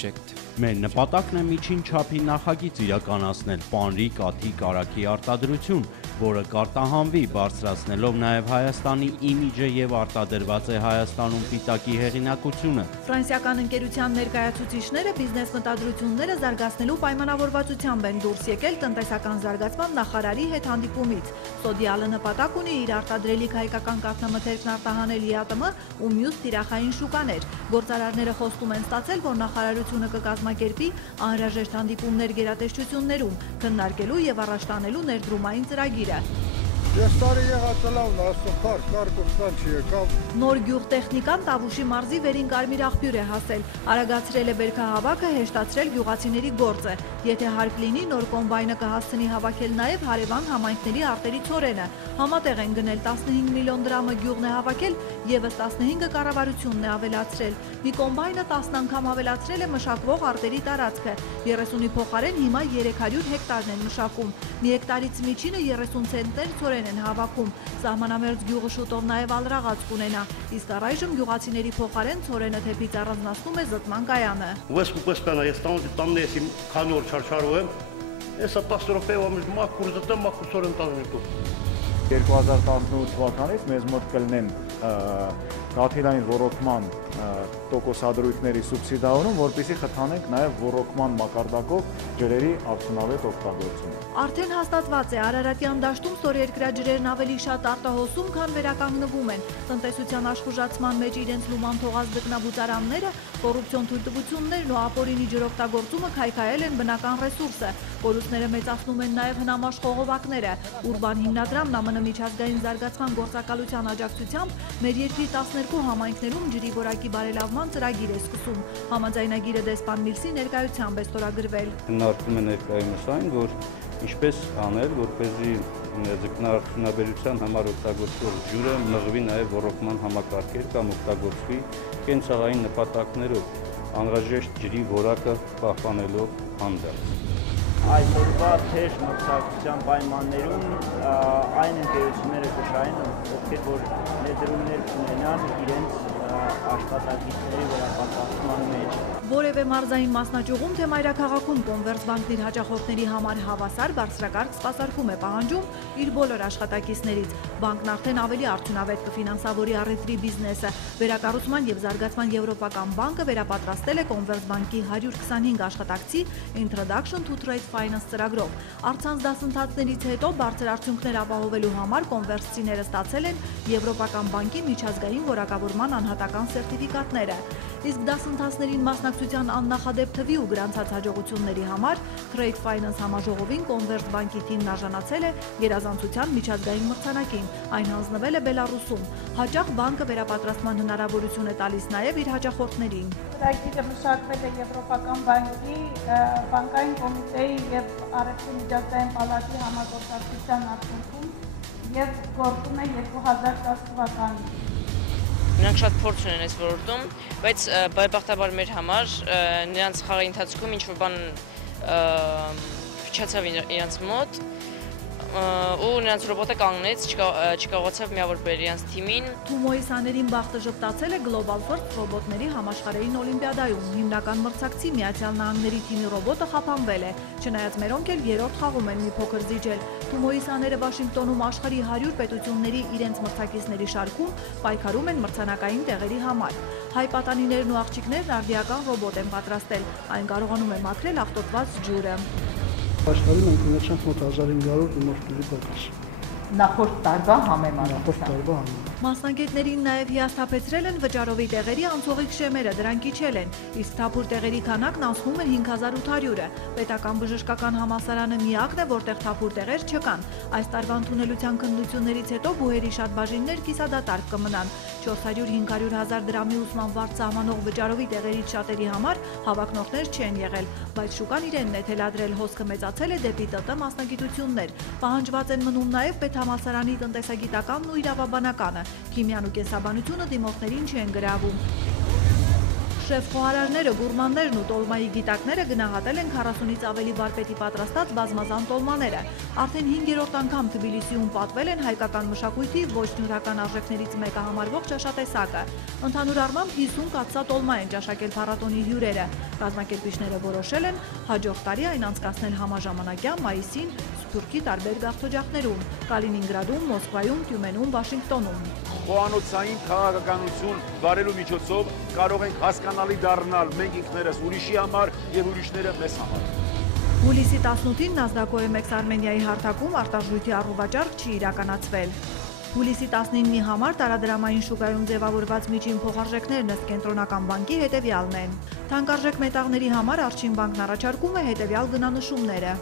project. Մեր նպատակն է միջին չափի նախագիծ իրականացնել պանրի, կաթի, կարագի արտադրություն, որը կարտահանվի, բարձրացնելով նաև Հայաստանի իմիջը եւ արտադրված է Հայաստանում պիտակի հեղինակությունը։ Ֆրանսիական ընկերության ներկայացուցիչները բիզնես մտադրությունները զարգացնելու պայմանավորվածությամբ են դուրս եկել տնտեսական զարգացման նախարարի հետ հանդիպումից։ Սոդիալը նպատակ ունի իր արտադրելիք հայկական կաթնամթերքն արտահանել ԵԱՏՄ ու մյուս թիրախային շուկաներ։ Գործարարները խոստում են ստացել, որ նախարարությունը կկազմակերպի անհրաժեշտ հանդիպումներ գերատեսչություններում, քննարկելու եւ առաջ տանելու ներդրումային ծրագիրը։ Ես տարի եղած լավն ասում, կար կստան չի եկավ։ Նոր գյուղտեխնիկան Տավուշի մարզի վերին կարմիր աղբյուր է հասել, արագացրել է բերքահավաքը, հեշտացրել գյուղացիների գործը։ Եթե հարկ լինի, նոր կոմբայնը կհասցնի հավաքել նաև հարևան համայնքների արտերի ցորենը։ Համատեղ են գնել 15 միլիոն դրամը գյուղն է հավաքել, եւս 15-ը կառավարությունն է ավելացրել։ Մի կոմբայնը 10 անգամ ավելացրել է մշակվող արտերի տարածքը։ 30-ի փոխարեն հիմա 300 հեկտարն են մշակում։ Մի հեկտարից միջինը 30 ցենտներ ցորեն են հավաքում։ Սահմանամերձ գյուղը շուտով նաև ալրաղաց կունենա, իսկ առայժմ գյուղացիների փոխարեն ցորենը թեփից առանձնացնում է զտման կայանը։ Եսա 10 րոպեով մաքուր զտեմ, մաքուր ցորեն տանելու։ 2018 թվականից մեզ մոտ կլինեն կաթիլային ոռոգման տոկոսադրույքների սուբսիդավորում, որպեսզի խթանենք նաև ոռոգման մակարդակով ջրերի արդյունավետ օգտագործումը։ Արդեն հաստատված է Արարատյան դաշտում ստորերկրյա ջրերն ավելի շատ արտահոսում, քան վերականգնվում են։ Տնտեսության աշխուժացման մեջ իրենց լուման թողած ձկնաբուծարանները, կոռուպցիոն թույլտվություններն ու ապօրինի ջրօգտագործումը քայքայել են բնական ռեսուրսը։ Կորուստները մեծացնում են նաև հնամաշ խողովակները։ Ուրբան հիմնադրամն ԱՄՆ միջազգային զարգացման գործակալության աջակցությամբ մեր երկրի 12 համայնքներում ջրի որակի բարելավման ծրագիր է սկսում։ Համաձայնագիրը դեսպան Միլսի ներկայությամբ է ստորագրվել։ Քննարկվում է ներկայումս այն, որ ինչպես անել, որպեսզի ձկնարդյունաբերության համար օգտագործվող ջուրը մղվի նաև ոռոգման համակարգեր կամ օգտագործվի կենցաղային նպատակներով, անհրաժեշտ ջրի որակը պահպանելով հանդերձ։ Այսօրվա թեժ մրցակցության պայմաններում այն ընկերությունները կշահեն, ովքեր որ ներդրումներ ունենան իրենց աշխատակիցների վերապատրաստման մեջ։ Որևէ մարզային մասնաճյուղում թե մայրաքաղաքում Կոնվերսբանկն իր հաճախորդների համար հավասար բարձրակարգ սպասարկում է պահանջում իր բոլոր աշխատակիցներից։ Բանկն արդեն ավելի արդյունավետ կֆինանսավորի առևտրի բիզնեսը։ Վերակառուցման եւ զարգացման եվրոպական բանկը վերապատրաստել է Կոնվերսբանկի 125 աշխատակցի Introduction to Trade Finance ծրագրով։ Առցանց դասընթացներից հետո բարձր արդյունքներ ապահովելու համար կոնվերսցիները ստացել են Եվրոպական բանկի միջազգային որակավորման անհատական սերտիֆիկատները։ Իսկ դասընթացներին մասնակցության աննախադեպ թվի ու գրանցած հաջողությունների համար Trade Finance համաժողովին Կոնվերսբանկի թիմն արժանացել է գերազանցության միջազգային մրցանակին։ Այն հանձնվել է Բելառուսում։ Հաճախ բանկը վերապատրաստման հնարավորություն է տալիս նաև իր հաճախորդներին։ Ծրագիրը մշակվել է Եվրոպական բանկի, բանկային կոմիտեի եւ առևտրի միջազգային պալատի համագործակցության արդյունքում եւ գործում է 2010 թվականին։ Նրանք շատ փորձ ունեն այս ոլորտում, բայց բարեբախտաբար մեր համար նրանց խաղի ընթացքում ինչ-որ բան փչացավ իրենց մոտ ու նրանց ռոբոտը կանգնեց, չկարողացավ միավոր բերել իրենց թիմին։ Թումոյի սաներին բախտը ժպտացել է Global First ռոբոտների համաշխարհային օլիմպիադայում։ Հիմնական մրցակցի Միացյալ Նահանգների թիմի ռոբոտը խափանվել է, չնայած մերոնք էլ երրորդ խաղում են մի փոքր զիջել։ Թումոյի սաները Վաշինգտոնում աշխարհի 100 պետությունների իրենց մրցակիցների շարքում պայքարում են մրցանակային տեղերի համար։ Հայ պատանիներն ու աղջիկներն արդիական ռոբոտ են պատրաստել, այն կարողանում է մաքրել աղտոտված ջուրը։ Աշխարհում մենք ունեցանք մոտ 1500 իմորտների պակաս։ Նախորդ տարվա համեմատությամբ։ Մասնագետներին նաև հիասթափեցրել են վճարովի տեղերի անցողիկ շեմերը, դրանք իջել են, իսկ թափուր տեղերի քանակն անցնում է 5800-ը։ Պետական բժշկական համալսարանը միակն է, որտեղ թափուր տեղեր չկան։ Այս տարվա ընդունելության քննություններից հետո բուհերի շատ բաժիններ կիսադատարկ կմնան։ 400-500 հազար դրամի ուսման վարձ սահմանող վճարովի տեղերից շատերի համար հավակնորդներ չեն եղել, բայց շուկան իրենն է թելադրել, հոսքը մեծացել է դեպի ՏՏ մասնագիտություններ։ Պահանջված են մնում նաև պետհամալսարանի տնտեսագիտականն ու իրավաբանականը։ Քիմիան ու կենսաբանությունը դիմորդներին չեն գրավում։ Շեֆ խոհարարները, գուրմաններն ու տոլմայի գիտակները գնահատել են 40-ից ավելի վարպետի պատրաստած բազմազան տոլմաները։ Արդեն 5-րդ անգամ Թբիլիսիում պատվել են հայկական մշակույթի ոչ նյութական արժեքներից մեկը համարվող ճաշատեսակը։ Ընդհանուր առմամբ 50 կաթսա տոլմա են ճաշակել փառատոնի հյուրերը։ Կազմակերպիչները որոշել են հաջորդ տարի այն անցկացնել համաժամանակյա մայիսին Սփյուռքի տարբեր գաղթօջախներում՝ Կալինինգրադում, Մոսկվայում, Տյումենում, Վաշինգտոնում։ Խոհանոցային քաղաքականություն վարելու միջոցով կարող ենք հասկանալի դառնալ մենք ինքներս ուրիշի համար եւ ուրիշները մեզ համար։ Հուլիսի 18-ին NASDAQ OMX Արմենիայի հարթակում արտարժույթի առուվաճառք չի իրականացվել։ Հուլիսի 19-ի համար տարադրամային շուկայում ձևավորված միջին փոխարժեքներն ըստ Կենտրոնական բանկի հետևյալն են։ Թանկարժեք մետաղների համար Արջին բանկն առաջարկում է հետևյալ գնանշումները։